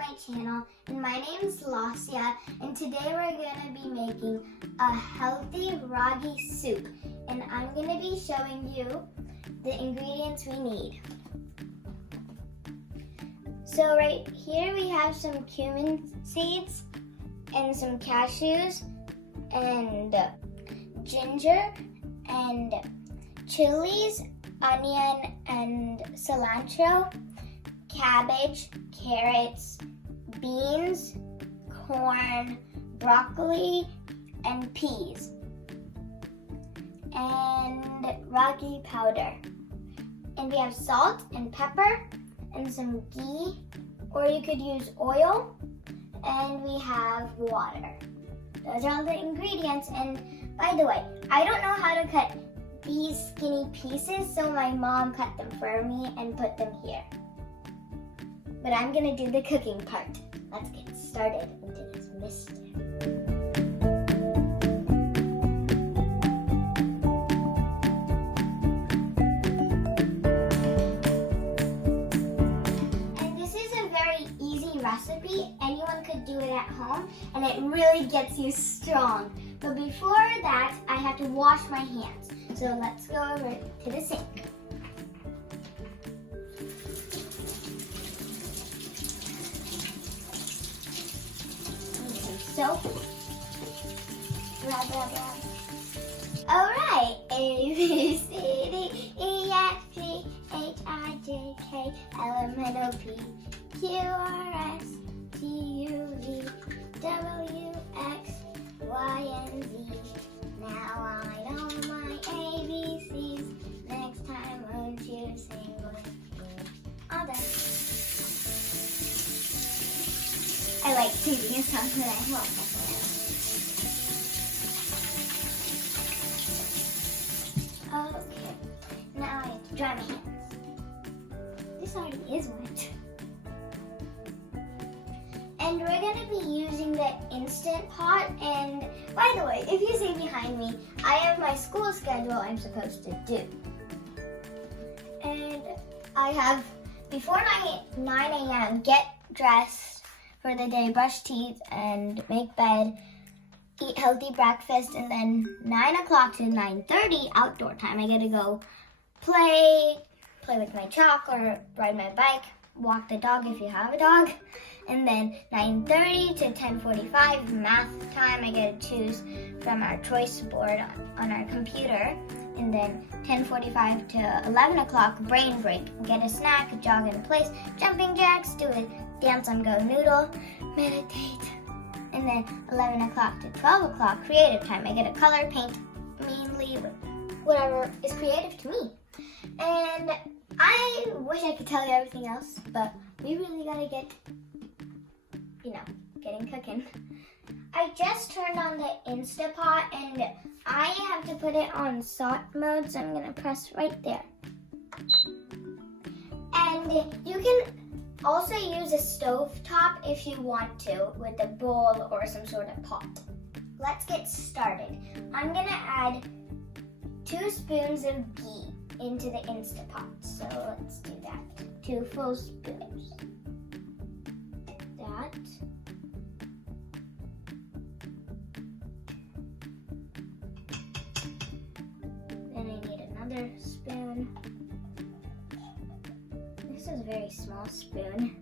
my channel, and my name is Laasya, and today we're going to be making a healthy ragi soup, and I'm going to be showing you the ingredients we need. So right here we have some cumin seeds and some cashews and ginger and chilies, onion and cilantro, cabbage, carrots, beans, corn, broccoli, and peas, and ragi powder. And we have salt and pepper and some ghee, or you could use oil, and we have water. Those are all the ingredients. And by the way, I don't know how to cut these skinny pieces, so my mom cut them for me and put them here. But I'm gonna do the cooking part. Let's get started into this mystery. And this is a very easy recipe. Anyone could do it at home, and it really gets you strong. But before that, I have to wash my hands. So let's go over to the sink. Soap. Rub, rub, rub. Alright. A, B, C, D, E, F, G, H, I, J, K, L, M, N, O, P, Q, R, S, T, U, V, W, X, Y, and Z. Now I know my ABCs. Next time, won't you sing with me? All done. I like singing a song when I walk up around. Okay, now I have to dry my hands. This already is wet. And we're going to be using the Instant Pot. And by the way, if you see behind me, I have my school schedule I'm supposed to do. And I have, before 9 a.m., get dressed for the day, brush teeth, and make bed, eat healthy breakfast, and then 9 o'clock to 9:30 outdoor time. I get to go play with my chalk or ride my bike, walk the dog if you have a dog. And then 9:30 to 10:45 math time. I get to choose from our choice board on our computer. And then 10:45 to 11 o'clock brain break. Get a snack, jog in place, jumping jacks, do a dance on Go Noodle, meditate. And then 11 o'clock to 12 o'clock creative time. I get to color, paint, mainly whatever is creative to me. And I wish I could tell you everything else, but we really gotta get getting cooking. I just turned on the Instapot, and I have to put it on salt mode, so I'm gonna press right there. And you can also use a stove top if you want to, with a bowl or some sort of pot. Let's get started. I'm gonna add 2 spoons of ghee into the Instapot. So let's do that. 2 full spoons. That. Then I need another spoon. This is a very small spoon.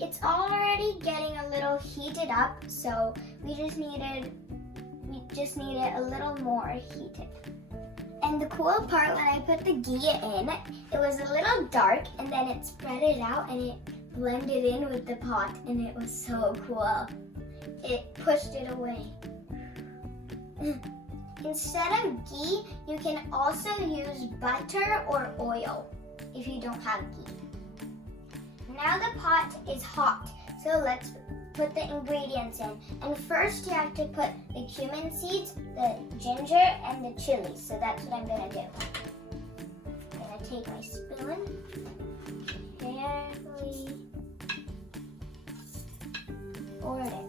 It's already getting a little heated up, so we just need it a little more heated. And the cool part, when I put the ghee in, it was a little dark, and then it spread it out and it blended in with the pot, and it was so cool. It pushed it away. Instead of ghee, you can also use butter or oil if you don't have ghee. Now the pot is hot, so let's put the ingredients in. And first you have to put the cumin seeds, the ginger, and the chilies. So that's what I'm gonna do. I'm gonna take my spoon, carefully pour it in.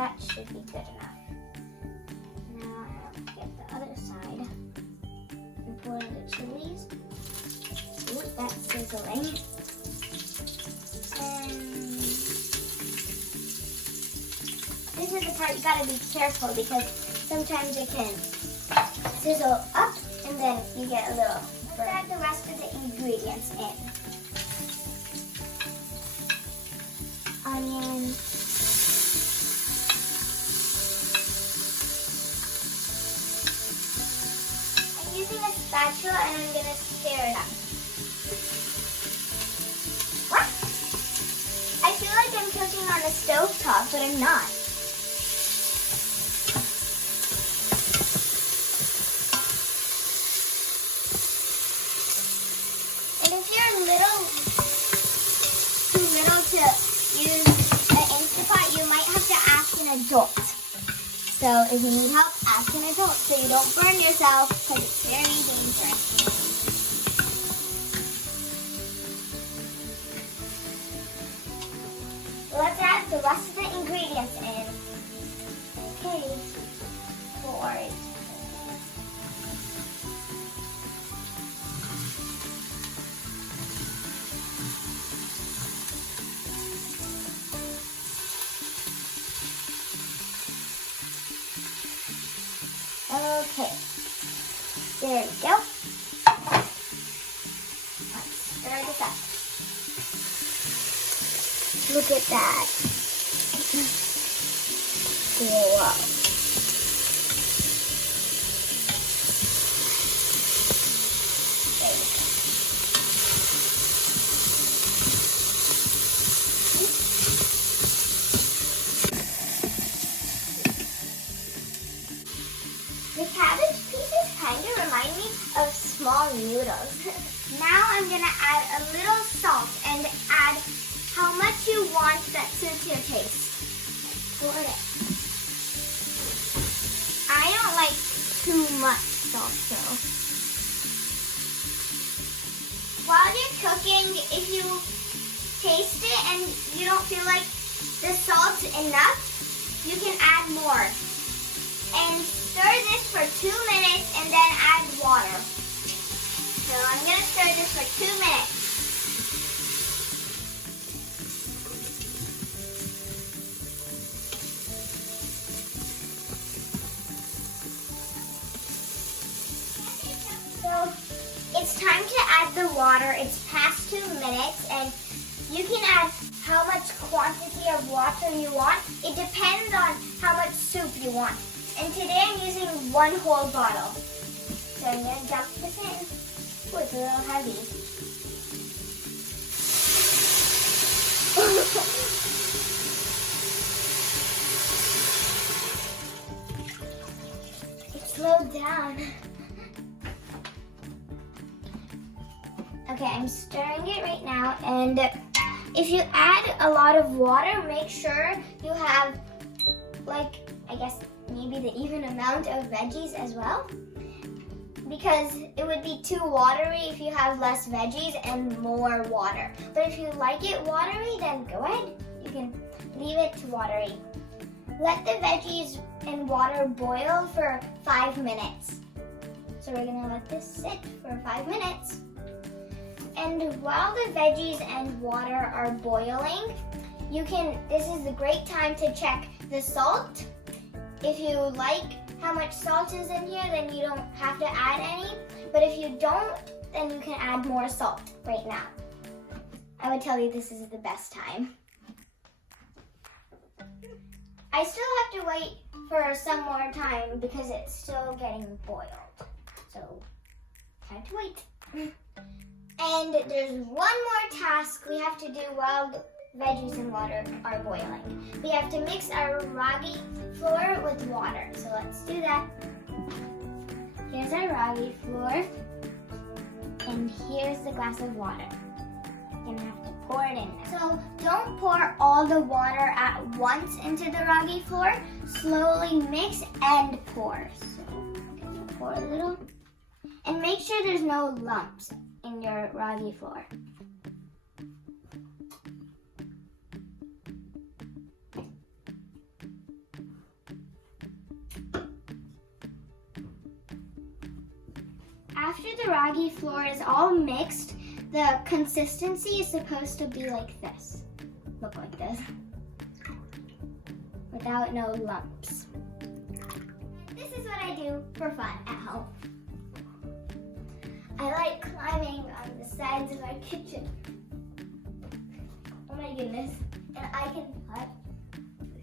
that should be good enough. Now I'll get the other side and pour in the chilies. Ooh, that's sizzling. And this is the part you gotta be careful because sometimes it can sizzle up and then you get a little burn. Add the rest of the ingredients in. Onion. I'm using a spatula and I'm gonna stir it up. What? I feel like I'm cooking on the stove top, but I'm not. And if you're too little to use an Instapot, you might have to ask an adult. So if you need help, ask an adult so you don't burn yourself because it's very dangerous. Let's add the rest of the ingredients in. Okay, pour it. Okay, there we go. Let's stir this up. Look at that. Whoa. There we go. The cabbage pieces kind of remind me of small noodles. Now I'm going to add a little salt and add how much you want that suits your taste. Pour it. I don't like too much salt though. While you're cooking, if you taste it and you don't feel like the salt's enough, you can add more. And stir this for 2 minutes and then add water. So I'm going to stir this for 2 minutes. So it's time to add the water. It's past 2 minutes and you can add how much quantity of water you want. It depends on how much soup you want. And today I'm using 1 whole bottle. So I'm going to dump this in. Oh, it's a little heavy. It slowed down. Okay, I'm stirring it right now. And if you add a lot of water, make sure you have, like, I guess, maybe the even amount of veggies as well, because it would be too watery if you have less veggies and more water. But if you like it watery, then go ahead. You can leave it to watery. Let the veggies and water boil for 5 minutes. So we're gonna let this sit for 5 minutes. And while the veggies and water are boiling, this is a great time to check the salt. If you like how much salt is in here, then you don't have to add any. But if you don't, then you can add more salt right now. I would tell you this is the best time. I still have to wait for some more time because it's still getting boiled. So, time to wait. And there's one more task we have to do while the veggies and water are boiling. We have to mix our ragi flour with water. So let's do that. Here's our ragi flour. And here's the glass of water. You're gonna have to pour it in there. So don't pour all the water at once into the ragi flour. Slowly mix and pour. So I'm gonna pour a little. And make sure there's no lumps in your ragi flour. After the ragi flour is all mixed, the consistency is supposed to be like this. Look like this. Without no lumps. This is what I do for fun at home. I like climbing on the sides of our kitchen. Oh my goodness. And I can cut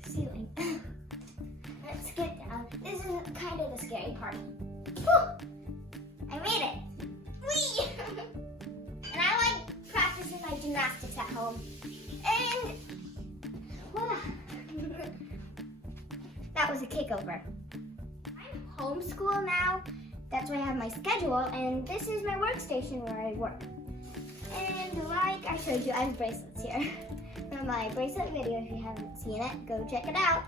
the ceiling. Let's get down. This is kind of the scary part. Whew! I made it. Whee! And I like practicing my gymnastics at home. And that was a kickover. I'm homeschooled now. That's why I have my schedule, and this is my workstation where I work. And like I showed you, I have bracelets here. From my bracelet video, if you haven't seen it, go check it out.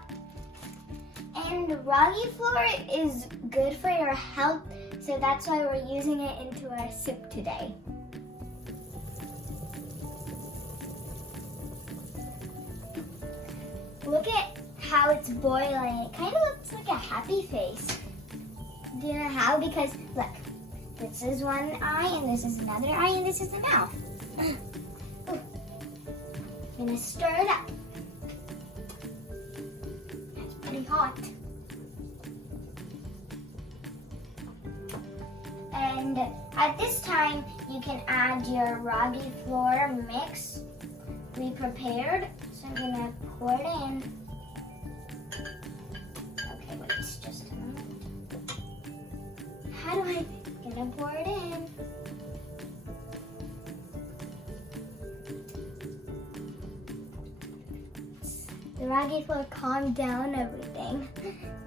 And ragi flour is good for your health, so that's why we're using it into our soup today. Look at how it's boiling. It kind of looks like a happy face. Do you know how? Because look, this is one eye, and this is another eye, and this is the mouth. I'm gonna stir it up. That's pretty hot. And at this time, you can add your ragi flour mix we prepared. So I'm gonna pour it in. Okay, wait, just a moment. How do I gonna pour it in? The ragi flour calmed down everything.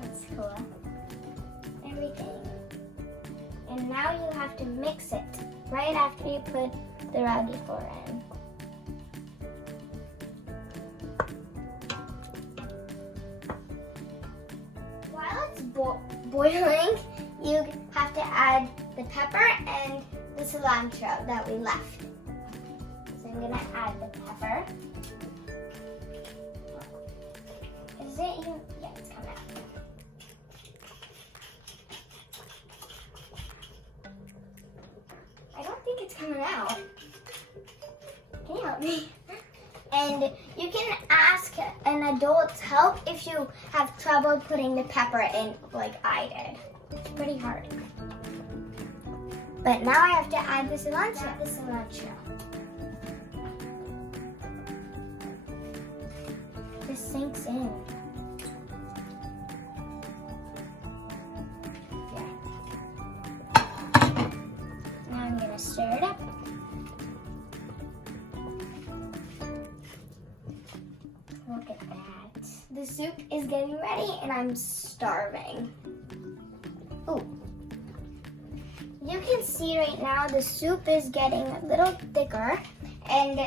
That's cool. Everything. And now you have to mix it right after you put the ragi flour in. While it's boiling, you have to add the pepper and the cilantro that we left. So I'm gonna add the pepper. Is it even? Yeah, it's coming out. I don't think it's coming out. Can you help me? And you can ask an adult's help if you have trouble putting the pepper in like I did. It's pretty hard. But now I have to add the cilantro. This sinks in. Now I'm gonna stir it up. Look at that. The soup is getting ready and I'm starving. Ooh. You can see right now the soup is getting a little thicker, and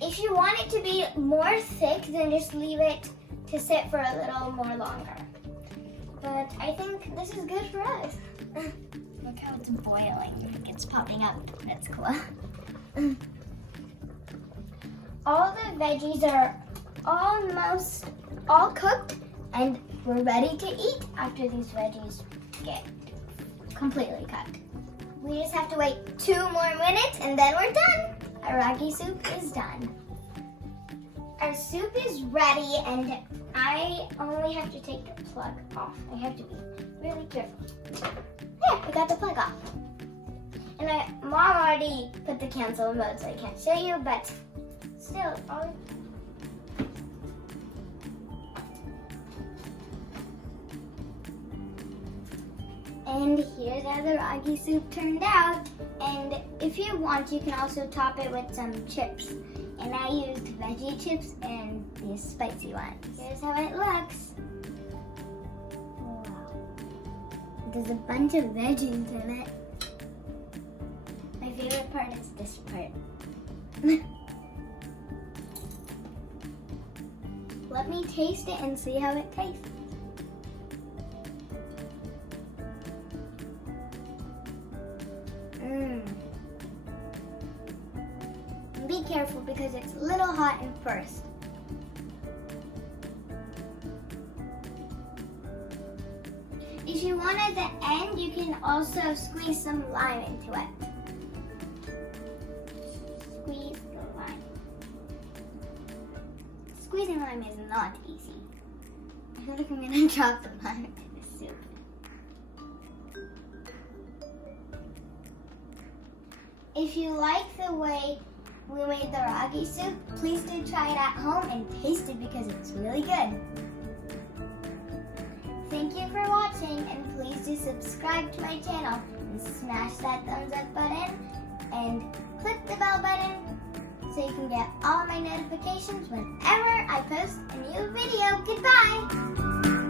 if you want it to be more thick, then just leave it to sit for a little more longer. But I think this is good for us. Look how it's boiling. It's popping up. That's cool. All the veggies are almost all cooked, and we're ready to eat after these veggies get completely cooked. We just have to wait 2 more minutes and then we're done. Our ragi soup is done. Our soup is ready, and I only have to take the plug off. I have to be really careful. There, I got the plug off. And my mom already put the cancel mode, so I can't show you, but still, and here's how the ragi soup turned out. And if you want, you can also top it with some chips. And I used veggie chips and these spicy ones. Here's how it looks. Wow. There's a bunch of veggies in it. My favorite part is this part. Let me taste it and see how it tastes. Be careful because it's a little hot at first. If you want at the end, you can also squeeze some lime into it. Squeeze the lime. Squeezing lime is not easy. I feel like I'm gonna drop the lime into the soup. If you like the way we made the ragi soup, please do try it at home and taste it because it's really good. Thank you for watching, and please do subscribe to my channel and smash that thumbs up button and click the bell button so you can get all my notifications whenever I post a new video. Goodbye!